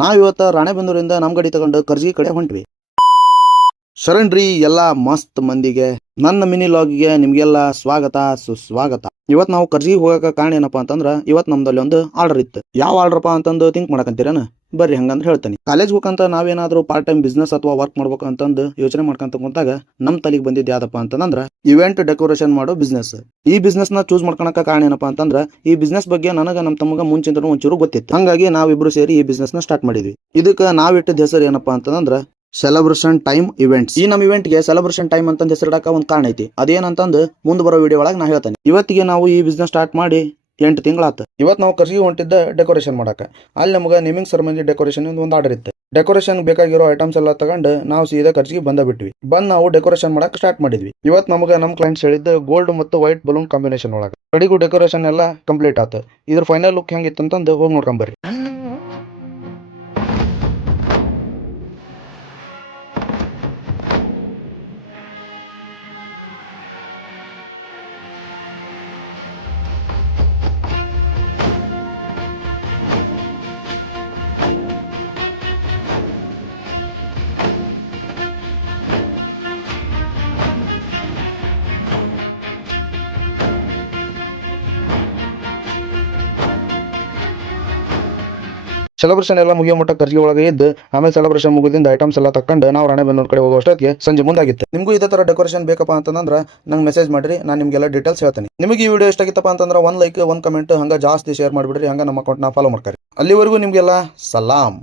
ನಾವಿವತ್ತು ರಾಣೆಬೆನ್ನೂರಿಂದ ನಮ್ಮ ಗಾಡಿ ತಗೊಂಡು ಕರ್ಜಗಿ ಕಡೆ ಹೊಂಟ್ವಿ. ಶರಣ್ರಿ ಎಲ್ಲ ಮಸ್ತ್ ಮಂದಿಗೆ ನನ್ನ ಮಿನಿ ಲಾಗಿಗೆ ನಿಮ್ಗೆಲ್ಲ ಸ್ವಾಗತ ಸುಸ್ವಾಗತ. ಇವತ್ತು ನಾವು ಕರ್ಜಿಗೆ ಹೋಗಕ್ಕೆ ಕಾರಣ ಏನಪ್ಪಾ ಅಂತಂದ್ರ ಇವತ್ತು ನಮ್ದಲ್ಲಿ ಒಂದು ಆರ್ಡರ್ ಇತ್ತು. ಯಾವ ಆರ್ಡರ್ಪಾ ಅಂತಂದು ಥಿಂಕ್ ಮಾಡಕಂತೀರೇನ? ಬರ್ರಿ ಹಂಗಂದ್ರೆ ಹೇಳ್ತೀನಿ. ಕಾಲೇಜ್ ಹೋಗಂತ ನಾವೇನಾದ್ರೂ ಪಾರ್ಟ್ ಟೈಮ್ ಬಿಸ್ನೆಸ್ ಅಥವಾ ವರ್ಕ್ ಮಾಡ್ಬೇಕು ಅಂತಂದು ಯೋಚನೆ ಮಾಡ್ಕೊಂತ ಕುಂತಾಗ ನಮ್ ತಲೆಗೆ ಬಂದಿದ್ದು ಯಾವ್ದಪ್ಪ ಅಂತಂದ್ರ ಇವೆಂಟ್ ಡೆಕೋರೇಷನ್ ಮಾಡೋ ಬಿಸ್ನೆಸ್. ಈ ಬಿಸ್ನೆಸ್ ನ ಚೂಸ್ ಮಾಡ್ಕೊಳಕ ಕಾರಣ ಏನಪ್ಪಾ ಅಂತಂದ್ರ ಈ ಬಿಸ್ನೆಸ್ ಬಗ್ಗೆ ನನಗ ನಮ್ಮ ತಮ್ಮಗ ಮುಂಚಿಂದನೂ ಒಂಚೂರು ಗೊತ್ತಿತ್ತು. ಹಂಗಾಗಿ ನಾವಿಬ್ರು ಸೇರಿ ಈ ಬಿಸ್ನೆಸ್ ನ ಸ್ಟಾರ್ಟ್ ಮಾಡಿದ್ವಿ. ಇದಕ್ಕೆ ನಾವಿಟ್ಟಿದ್ದ ಹೆಸರು ಏನಪ್ಪಾ ಅಂತಂದ್ರ ಸೆಲೆಬ್ರೇಷನ್ ಟೈಮ್ ಇವೆಂಟ್ಸ್. ಈ ನಮ್ಮ ಇವೆಂಟ್ ಗೆ ಸೆಲೆಬ್ರೇಷನ್ ಟೈಮ್ ಅಂತ ಹೆಸರಿಡಕ ಒಂದು ಕಾರಣ ಐತಿ. ಅದೇನಂತಂದು ಮುಂದೆ ಬರೋ ವಿಡಿಯೋ ಒಳಗೆ ನಾ ಹೇಳ್ತೇನೆ. ಇವತ್ತಿಗೆ ನಾವು ಈ ಬಿಸ್ನೆಸ್ ಸ್ಟಾರ್ಟ್ ಮಾಡಿ 8 ತಿಂಗಳಾತು. ಇವತ್ತು ನಾವು ಕರ್ಜಿಗೆ ಹೊಂಟಿದ್ದ ಡೆಕೋರೇಷನ್ ಮಾಡಕ. ಅಲ್ಲಿ ನಮಗೆ ನೇಮಿಂಗ್ ಸೆರೆಮನಿ ಡೆಕೋರೇಷನ್ ಒಂದು ಆರ್ಡರ್ ಇತ್ತು. ಡೆಕೋರೇಷನ್ ಬೇಕಾಗಿರೋ ಐಟಮ್ಸ್ ಎಲ್ಲ ತಗೊಂಡು ನಾವು ಸೀದಾ ಕರ್ಜಿಗೆ ಬಿಟ್ವಿ. ನಾವು ಡೆಕೋರೇಷನ್ ಮಾಡಕ್ ಸ್ಟಾರ್ಟ್ ಮಾಡಿದ್ವಿ. ಇವತ್ತು ನಮಗೆ ನಮ್ಮ ಕ್ಲೈಂಟ್ಸ್ ಹೇಳಿದ್ದು ಗೋಲ್ಡ್ ಮತ್ತು ವೈಟ್ ಬಲೂನ್ ಕಾಂಬಿನೇಷನ್ ಒಳಗೆ. ಕಡಿಗೂ ಡೆಕೋರೇಷನ್ ಎಲ್ಲ ಕಂಪ್ಲೀಟ್ ಆತು. ಇದ್ರ ಫೈನಲ್ ಲುಕ್ ಹೆಂಗಿತ್ತು ಅಂತಂದು ಹೋಗಿ ನೋಡ್ಕೊಂಬರ್ರಿ. ಸೆಲೆಬ್ರೇಷನ್ ಎಲ್ಲ ಮುಗಿಯೋ ಮಟ್ಟ ಕರ್ಜಿಗೆ ಒಳಗೆ ಇದ್ದು ಆಮೇಲೆ ಸೆಲೆಬ್ರೇಷನ್ ಮುಗಿದಿಂದ ಐಟಮ್ಸ್ ಎಲ್ಲ ತಕೊಂಡು ನಾವು ರಾಣೆಬೆನ್ನೂರು ಕಡೆ ಹೋಗೋಷ್ಟೊತ್ತಿಗೆ ಸಂಜೆ ಮುಂದಾಗಿತ್ತು. ನಿಮಗೂ ಇದೇ ತರ ಡೆಕೋರೇಷನ್ ಬೇಕಪ್ಪ ಅಂತಂದ್ರೆ ನಂಗೆ ಮೆಸೇಜ್ ಮಾಡಿರಿ, ನಾನು ನಿಮಗೆಲ್ಲ ಡೀಟೇಲ್ಸ್ ಹೇಳ್ತೀನಿ. ನಿಮಗೆ ಈ ವಿಡಿಯೋ ಇಷ್ಟ ಆಗಿತ್ತಪ್ಪ ಅಂತಂದ್ರೆ 1 ಲೈಕ್ 1 ಕಮೆಂಟ್ ಹಂಗ ಜಾಸ್ತಿ ಶೇರ್ ಮಾಡಿಬಿಡ್ರಿ. ಹಂಗ ನಮ್ಮ ಅಕೌಂಟ್ ನ ಫಾಲೋ ಮಾಡ್ತಾರೆ. ಅಲ್ಲಿವರೆಗೂ ನಿಮಗೆಲ್ಲ ಸಲಾಂ.